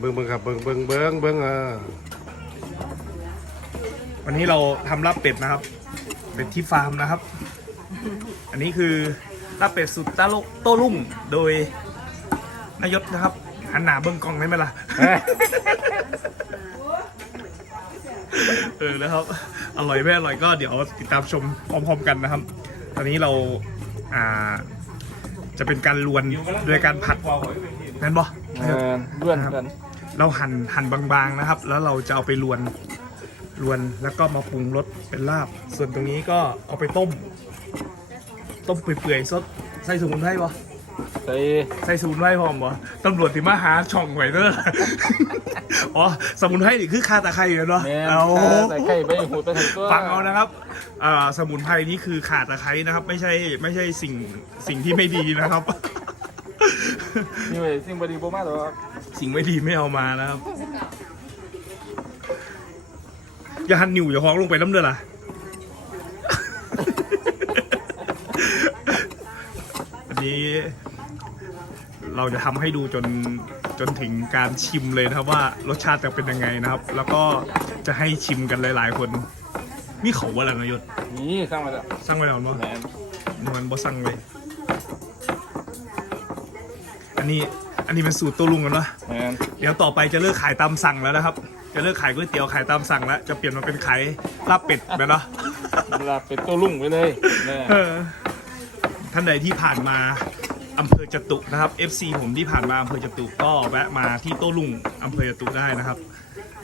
เบิ้งเบิ้งครับเบิ้งเบิ้งเบิ้งเบิ้งเออวันนี้เราทำลาบเป็ดนะครับ เป็ดที่ฟาร์มนะครับ อันนี้คือลาบเป็ดสุดตะโลกโต้รุ่งโดยนายศนะครับหันหน้าเบิ้งกล้องได้ไหมล่ะเออนะครับ อร่อยไม่อร่อยก็เดี๋ยวติดตามชมพร้อมๆกันนะครับ ตอนนี้เราอ่าจะเป็นการลวนโดยการผัดนั่นบ่ เออเลื่อนกันเราหั่นหั่นบางๆนะครับ แล้วเราจะเอาไปลวนลวนแล้วก็มาปรุงรสเป็นลาบ ส่วนตรงนี้ก็เอาไปต้ม ต้มเปื่อยๆซดใส่สมุนไพรปะใส่ใส่สมุนไพรพร้อมปะตำรวจที่มาหาช่องไว้เด้ออ๋อสมุนไพรนี่คือคาตะไคร้เนาะแม่นเอาใส่ไข่ไปหูไปถึงตัวฟังเอานะครับอ่าสมุนไพรนี่คือขาตะไคร้นะครับ ไม่ใช่ไม่ใช่สิ่งสิ่งที่ไม่ดีนะครับ นี่เว้ยสิ่งบดีบ่มากหรอกสิ่งไม่ดีไม่เอามานะครับ อย่าหันนิ่วอย่าห้องลงไปน้ำเดือดล่ะอันนี้ เราจะทำให้ดูจนจนถึงการชิมเลยนะครับว่ารสชาติจะเป็นยังไงนะครับ แล้วก็จะให้ชิมกันหลาย ๆ คนมีเขาว่าอะไรนายศนี่สร้างมาแล้วสั่งไว้แล้วเนาะแหมมันบ่สั่งเลย อันนี้อันนี้เป็นสูตรตัวลุงกันวะแหมเดี๋ยวต่อไปจะเลิกขายตามสั่งแล้วนะครับ จะเลิกขายก๋วยเตี๋ยวขายตามสั่งแล้ว จะเปลี่ยนมาเป็นขายลาบเป็ดแบบเนาะเวลาเป็นตัวลุ่งไปเลยแน่เออท่านใดที่ผ่านมาอำเภอจตุนะครับ FC ผมที่ผ่านมาอำเภอจตุก็แวะมาที่โต้ลุงอำเภอจตุได้นะครับ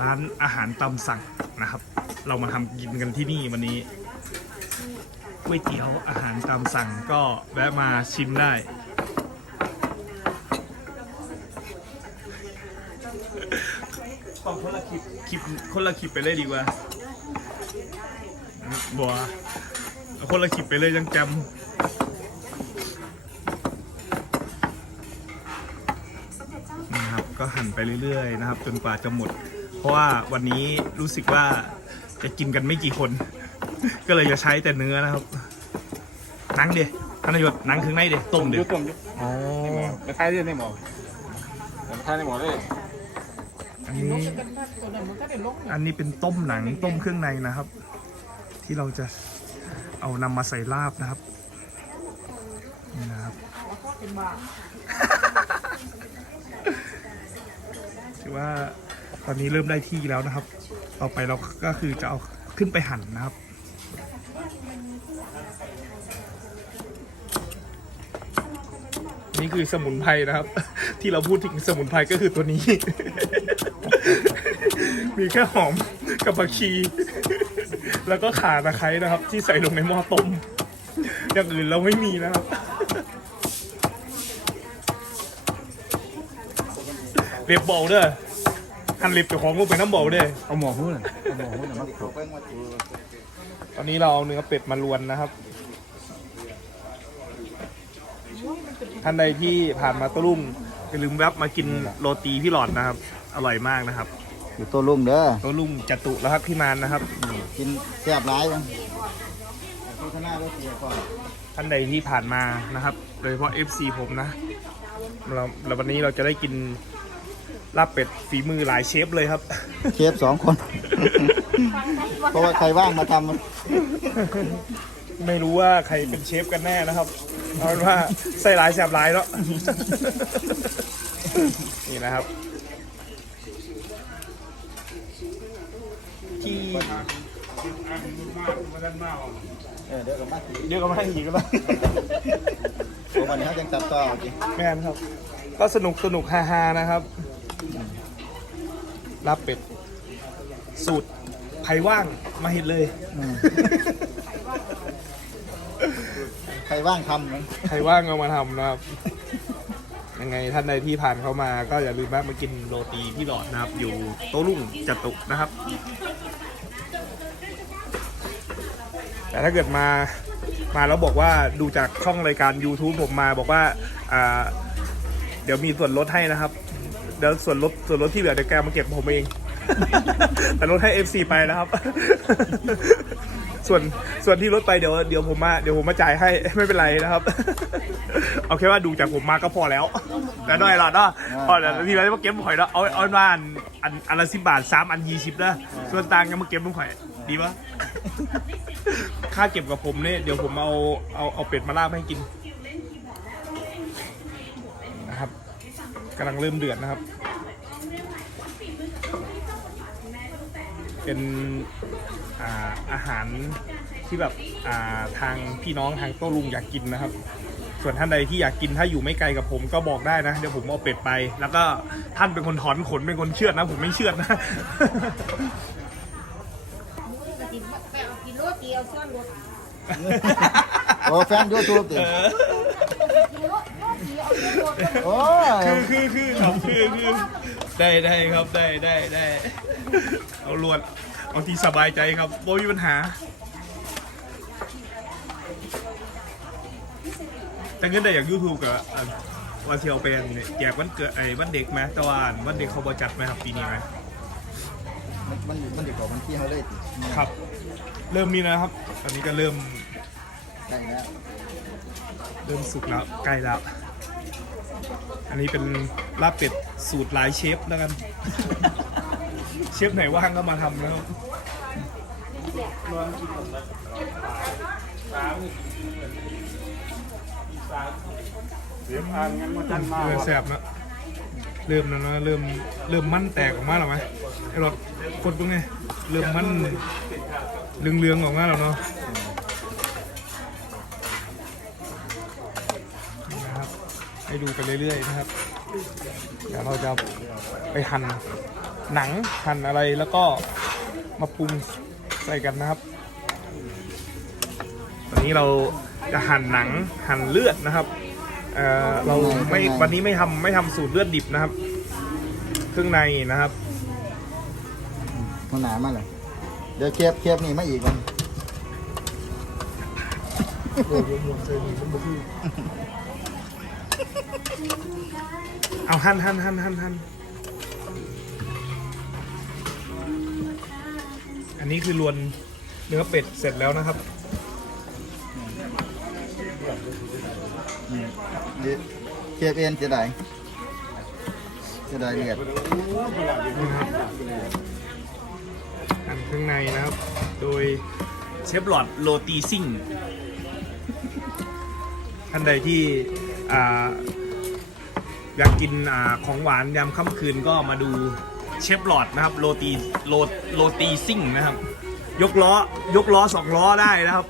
ร้านอาหารตามสั่งนะครับ เรามาทำกินกันที่นี่วันนี้ก๋วยเตี๋ยวอาหารตามสั่งก็แวะมาชิมได้ ต้องคนละคลิปคลิปคนละคลิปไปเลยดีกว่าบัวเอาคนละคลิปไปเลยยังจำนะครับก็หั่นไปเรื่อยๆนะครับ จนกว่าจะหมด เพราะว่าวันนี้รู้สึกว่าจะกินกันไม่กี่คน ก็เลยจะใช้แต่เนื้อนะครับหนังเดียท่านนายศหนังถึงไหนเดียต้มเดียุยบต้มยุบอ๋อไปท้ายเรื่องในหมอไปท้ายในหมอเลย อันนี้ อันนี้เป็นต้มหนังต้มเครื่องในนะครับ ที่เราจะเอานำมาใส่ลาบนะครับนี่นะครับถือว่าตอนนี้เริ่มได้ที่แล้วนะครับ ต่อไปเราก็คือจะเอาขึ้นไปหั่นนะครับนี่คือสมุนไพรนะครับ ที่เราพูดถึงสมุนไพรก็คือตัวนี้ มีแค่หอมกับผักชี แล้วก็ข่าตะไคร้นะครับ ที่ใส่ลงในหม้อต้ม อย่างอื่นเราไม่มีนะครับเรียบเบาเด้อหั่นเรียบเจ้าของลงไปน้ำเบาเด้อเอาหมอหุ้นเอาหมอหุ้นมาถูกตอนนี้เราเอาเนื้อเป็ดมาลวนนะครับ ท่านใดที่ผ่านมาตุ้รุ่มอย่าลืมแวะมากินโรตีพี่หลอดนะครับ อร่อยมากนะครับอยู่ตัวลุงเด้อตัวลุงจตุแล้วครับพี่มานนะครับกินแซ่บร้ายมั้งที่ข้างหน้ารถเสียก่อนท่านใดที่ผ่านมานะครับ โดยเฉพาะ FC ผมนะเราเราวันนี้เราจะได้กินลาบเป็ดฝีมือหลายเชฟเลยครับ เชฟสองคน เพราะว่าใครว่างมาทำมันไม่รู้ว่าใครเป็นเชฟกันแน่นะครับเอาเป็นว่าใส่หลายแสบหลายเนาะนี่นะครับ เออเดี๋ยวก็มาถึงเดี๋ยวก็มาอีกแล้วโอ้วันนี้เขาจังตัดต่อจริงแม่นครับ ก็สนุกสนุกฮาๆนะครับลาบเป็ด สูตรไผ่ว่างมาเห็นเลยใครว่างทำมั้งใครว่างเอามาทำนะครับ ยังไงท่านใดที่ผ่านเข้ามาก็อย่าลืมแวะมากินโรตีที่หลอดนะครับ อยู่โต้รุ่งจตุนะครับ แต่ถ้าเกิดมามาแล้วบอกว่าดูจากช่องรายการ YouTube ผมมาบอกว่าอ่า เดี๋ยวมีส่วนลดให้นะครับ เดี๋ยวส่วนลดส่วนลดที่เหลือเดี๋ยวแกมาเก็บผมเอง แต่ลดให้ FC ไปนะครับ ส่วนส่วนที่ลดไปเดี๋ยวเดี๋ยวผมมาเดี๋ยวผมมาจ่ายให้ไม่เป็นไรนะครับ เอาแค่ว่าดูจากผมมาก็พอแล้วแต่น้อยหรอเนาะพอแล้วทีเราจะมาเก็บหอยเนาะเอาเอามาอันอันอันละสิบบาทสามอันยี่สิบนะส่วนต่างก็มาเก็บลูกหอย ดีปะค่าเก็บกับผมเนี่ยเดี๋ยวผมเอาเอาเอาเป็ดมาล่ามาให้กินนะครับกำลังเริ่มเดือดนะครับ เป็นอ่าอาหารที่แบบอ่าทางพี่น้องทางโต้ลุงอยากกินนะครับ ส่วนท่านใดที่อยากกินถ้าอยู่ไม่ไกลกับผมก็บอกได้นะเดี๋ยวผมเอาเป็ดไป แล้วก็ท่านเป็นคนถอนขนเป็นคนเชือดนะ ผมไม่เชือดนะกะทิไป เอากินโรตีเอาส่วนรถโอ้แฟนยูทูบติกินโรตีเอาส่วนรถโอ้คือคือคือครับคือคือได้ได้ครับได้ได้ได้เอาลวดเอาที่สบายใจครับโบมีปัญหา แต่เงินได้อย่างยูทูบกับอันว่าเที่ยวไปอันเนี่ยแจกวันเกิดไอ้วันเด็กไหมแตะวันวันเด็กเขาบอจัดไหมครับปีนี้ไหมมันมันมันดีกว่ามันขี้เขาเลยติครับ เริ่มมีแล้วครับ ตอนนี้ก็เริ่มได้แล้วเริ่มสุกแล้วใกล้แล้ว อันนี้เป็นลาบเป็ดสูตรหลายเชฟแล้วกัน เชฟไหนว่างก็มาทำนะครับเสียบอ่านงั้นมาจันมาเออแสบนะเริ่มแล้วนะเริ่มเริ่มมั่นแตกออกมาแล้วไหมไอ้รถกดตรงนี้เริ่มมั่น เรืองๆออกมาแล้วเนาะนะครับให้ดูไปเรื่อยๆนะครับเดี๋ยวเราจะไปหั่นหนังหั่นอะไรแล้วก็มาปรุงใส่กันนะครับ ตอนนี้เราจะหั่นหนังหั่นเลือดนะครับเอ่อเราไม่วันนี้ไม่ทำไม่ทำสูตรเลือดดิบนะครับ เครื่องในนะครับ มันหนามาเลย ดี๋ยวเคียบเคียบนี่มาอีกมันเอาหั่นหั่นหั่นหั่นหั่นอันนี้คือรวนเนื้อเป็ดเสร็จแล้วนะครับเดี๋ยวเคียบเอ็นเสียดายเสียดายเลือด หั่นเครื่องในนะครับ โดยเชฟหลอดโรตีซิ่งท่านใดที่อ่าอยากกินอาของหวานยามค่ำคืนก็มาดูเชฟหลอดนะครับโรตีโรโรตีซิ่งนะครับ ยกล้อยกล้อสองล้อได้นะครับ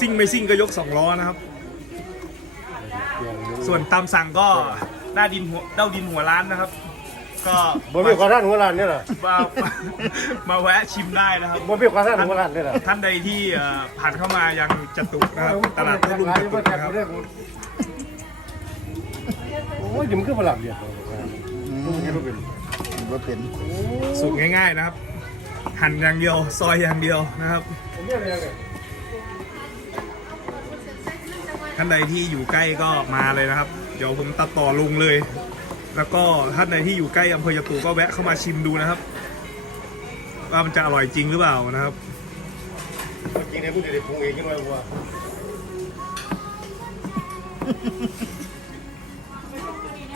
ซิ่งไม่ซิ่งก็ยกสองล้อนะครับ ส่วนตามสั่งก็หน้าดินหัวเต้าดินหัวร้านนะครับ ก็บ่มีความท่านหัวร้านเนี่ยเหรอมามาแวะชิมได้นะครับ บ่มีความท่านหัวร้านเนี่ยเหรอท่านใดที่เอ่อผ่านเข้ามายังจตุนะครับตลาดโต้รุ่งจตุนะครับโอ้ยเดี๋ยวมันก็มาหลับเดียวอืมมันก็รู้เป็นว่าเป็นสูตรง่าย ๆนะครับ หั่นอย่างเดียวซอยอย่างเดียวนะครับท่านใดที่อยู่ใกล้ก็มาเลยนะครับ เดี๋ยวผมตัดต่อลงเลย แล้วก็ท่านใดที่อยู่ใกล้อำเภอจตุก็แวะเข้ามาชิมดูนะครับ ว่ามันจะอร่อยจริงหรือเปล่านะครับจริงๆเนี่ยมึงจะได้ปรุงเองยังไงวะ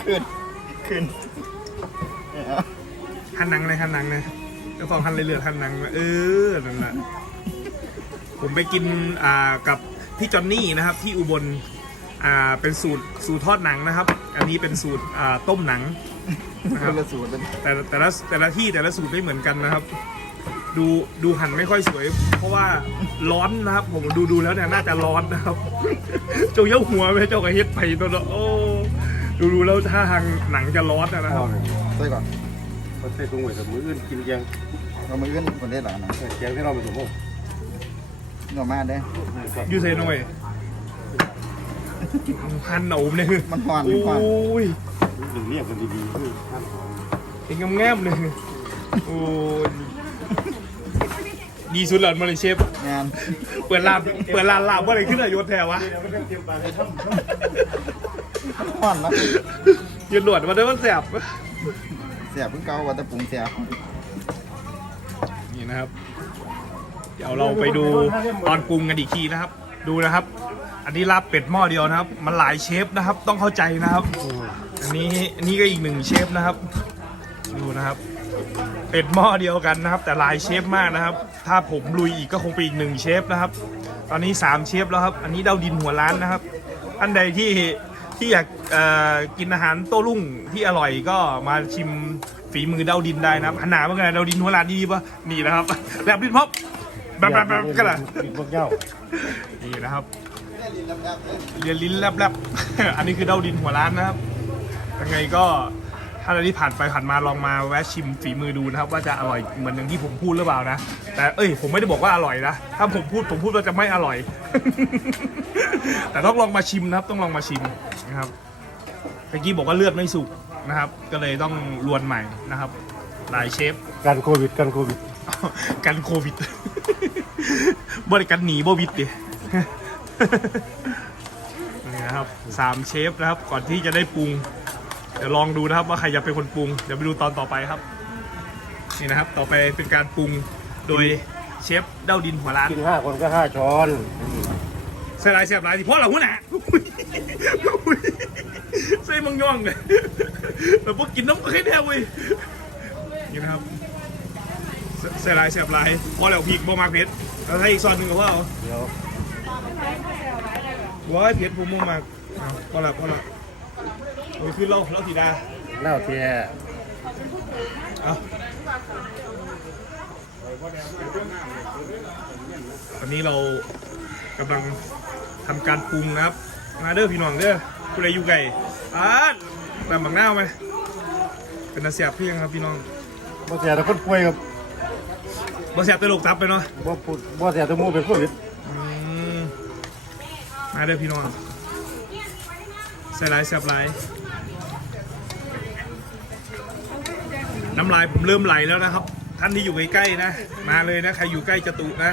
ขึ้นขึ้นหั่นหนังเลยหั่นหนังเลยเจ้าของหั่นเลยเหลือหั่นหนังเออนั่นแหละผมไปกินอ่ากับพี่จอนนี่นะครับ ที่อุบลอ่าเป็นสูตรสูตรทอดหนังนะครับ อันนี้เป็นสูตรอ่าต้มหนังนะคครันบละสูตรเลยแต่แต่ละแต่ละที่แต่ละสูตรไม่เหมือนกันนะครับ ดูดูหั่นไม่ค่อยสวย เพราะว่าร้อนนะครับผมดูดูแล้วเนี่ยน่าจะร้อนนะครับเจ้าเย้าหัวไปเจ้ากระเฮ็ดไปตัวละโอ้ดูดูแล้วท่าทางหนังจะร้อนนะครับใส่ก่อนเขาใส่ถุงไว้กับมืออื่นกินยังเรามาเอื้อนคนได้หลานนะแกงที่เราไปสมมติเงามาเด้ยูเซโน่ย พันหนูมเนี่ยมันหวานโอมันหวาน้ยหรือเรียกกันดีๆคือท่านเองแง้มๆเลยโอ้ยดีสุดหลอนมาเลยเชฟงานเปิดร้านเปิดร้านลาบว่าอะไรขึ้นอะยศแถววะหวานนะยืนหนวดมาด้วยมันแสบเสียบเพิ่งเกาว่าแต่ปรุงเสียบนี่นะครับ เดี๋ยวเราไปดูตอนปรุงกันอีกทีนะครับ ดูนะครับ อันนี้ลาบเป็ดหม้อเดียวนะครับ มันหลายเชฟนะครับ ต้องเข้าใจนะครับอันนี้อันนี้ก็อีกหนึ่งเชฟนะครับ ดูนะครับ เป็ดหม้อเดียวกันนะครับ แต่หลายเชฟมากนะครับ ถ้าผมลุยอีกก็คงเป็นอีกหนึ่งเชฟนะครับ ตอนนี้สามเชฟแล้วครับ อันนี้เดาดินหัวร้านนะครับท่านใดที่ที่อยากกินอาหารโต้รุ่งที่อร่อยก็มาชิมฝีมือเดาดินได้นะครับหนาเมื่อไงเดาดินหัวร้านดีปะนี่นะครับแบบดินพบแบบแบบแบบกันละพวกเจ้า นี่นะครับเรียนลิ้นแลบๆ อันนี้คือเดาดินหัวร้านนะครับ ยังไงก็ถ้าอะไรที่ผ่านไปผ่านมาลองมาแวะชิมฝีมือดูนะครับ ว่าจะอร่อยเหมือนอย่างที่ผมพูดหรือเปล่านะ แต่เอ้ยผมไม่ได้บอกว่าอร่อยนะ ถ้าผมพูดผมพูดว่าจะไม่อร่อย แต่ต้องลองมาชิมนะครับ ต้องลองมาชิมนะครับเมื่อกี้บอกว่าเลือดไม่สุกนะครับ ก็เลยต้องรวนใหม่นะครับหลายเชฟการโควิดการโควิด กันโควิดบริการหนีโบวิดดิ นี่นะครับสามเชฟนะครับ ก่อนที่จะได้ปรุง เดี๋ยวลองดูนะครับว่าใครจะเป็นคนปรุง เดี๋ยวไปดูตอนต่อไปครับ นี่นะครับ ต่อไปเป็นการปรุงโดยเชฟเด้าดินหัวร้านกินห้าคนก็ห้าช้อนใส่ลายเสียบลายที่พ่อเราหัวหนาใส่มังย่องเลยแต่พวกกินน้ำก็แค่แท้เว้ยนี่นะครับใส่ใส่ลายเสียบลายพอแล้วพริกบ่มาเผ็ดแล้วให้อีกซอนหนึ่งกับว่าเอาเดี๋ยว บัวให้เผ็ดผมบ่มากเอาพอละพอละโอ้ยขึ้นเราเราสีดาเล่าเทียเอาตอนนี้เรากำลังทำการปรุงนะครับ มาเด้อพี่น้องเด้อผู้ใดอยู่ไก่อ่าแบบบักหน้าวไหมเป็นตาเสียบเพียงครับพี่น้องบ่เสียแต่คนป่วยกับบ่เสียบตลกตับไปเนาะบ่พูดบ่เสียแต่หมูเป็นโควิดอืมมา เด้อพี่น้องใส่ลายเสียบลายน้ำลายผมเริ่มไหลแล้วนะครับ ท่านที่อยู่ใกล้ๆนะ มาเลยนะ ใครอยู่ใกล้จตุนะ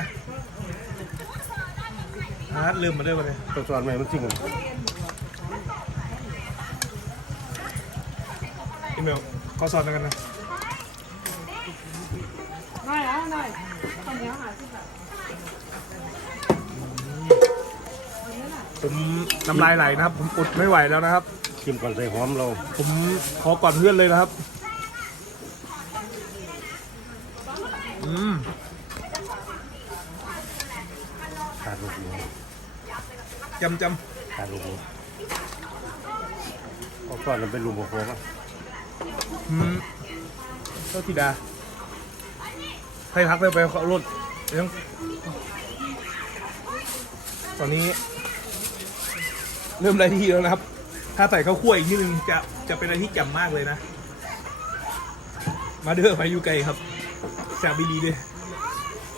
อาร์ตเริ่มมาเด้อมาเลยต้องสอนใหม่มันจริงอีเมลขอสอนกันนะน้อยแล้วน้อยข้าวเหนียวหาสิ น้ำลายไหลนะครับ ผมอดไม่ไหวแล้วนะครับกินก่อนใส่หอมเรา ผมขอก่อนเพื่อนเลยนะครับ อืมขาดลูกหมูจำจขาดลูกหมูเอาก่อนมันเป็นลูกหัวโค้งำอืมเจ้าธิดาให้พักเลยไปเขารถยังตอนนี้ เริ่มได้ที่แล้วนะครับ ถ้าใส่ข้าวคั่วอีกนิดนึงจะจะเป็นอะไรที่แจ่มมากเลยนะ มาเด้อไปอยู่ไกลครับแซบบีดีด้วย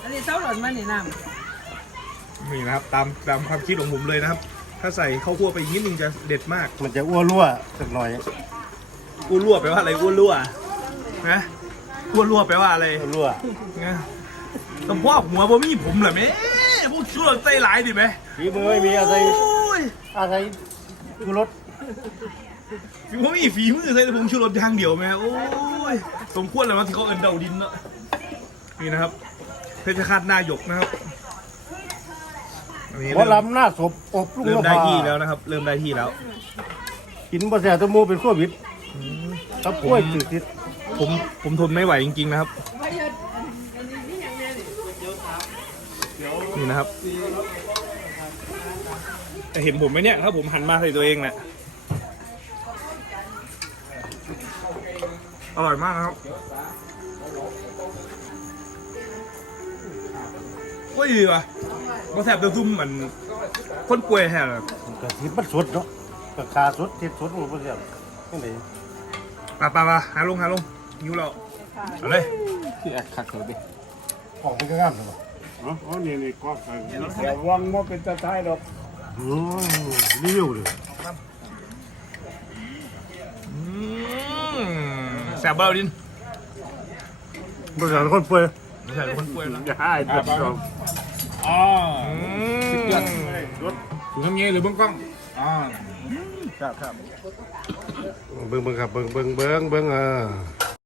อันนี้เส้าหล่นมันนี่น้นี่นะครับ ตามตามความคิดของผมเลยนะครับ ถ้าใส่ข้าวคั่วไปอีกนิดนึงจะเด็ดมากมันจะอ้วนรั่วสักหน่อยอ้วนรั่วแปลว่าอะไรอ้วนรั่วนะอ้วนรั่วแปลว่าอะไรอ้วนรั่วนะแต่พ่อหัวบ่มีผมเหรอแม่พวกชั่วใจหลายดิแม่ฝีมือไม่มีอะไรโอ้ ยอะไรกูรถผมมีฝีมือใส่แต่ผมชูรสอย่างเดียวแม่โอ้ยสมควรแล้วนะที่เขาเอินเดาดินเนาะนี่นะครับ เพชรคาตหน้าหยกนะครับอันนี้หมอเริ่มลำหน้าศพอบลุงเริ่มนได้ภาที่แล้วนะครับ เริ่มได้ที่แล้ว กินบ่เสียแต่หมูเป็นโควิดตับกล้วยติดติดผมผมทนไม่ไหวจริงๆนะครับ นี่นะครับ แต่เห็นผมไหมเนี่ย ถ้าผมหันมาใส่ตัวเองแหละอร่อยมากนะครับโอ้ยดีว่ะมาแทบจะซุ่มเหมือนคนป่วยแท้เลยกะทิมันสดเนาะกะคาสดทิศสดมันบ่เสียจังได๋ปะปะปะหาลงหาลงหิวแล้วเอาเลยคือแอคคักเลยดิของมันก็งามจังอ๋ อนี่นี่ก็แต่วังว่าเป็นตะไคร้ดอกอืมรีวิวเลยอืมแสบเบาดินบ่เสียแต่คนป่วยไม่ใช่คนป่วยแล้วอย่าให้เดือดร้อนอ๋ออืมอยู่ทำเงี้ยหรือเบื้องกล้องอ๋อครับครับเบิ่งเบิ่งครับเบิ่งเบิ่งเบิ่งเบิ่งเออ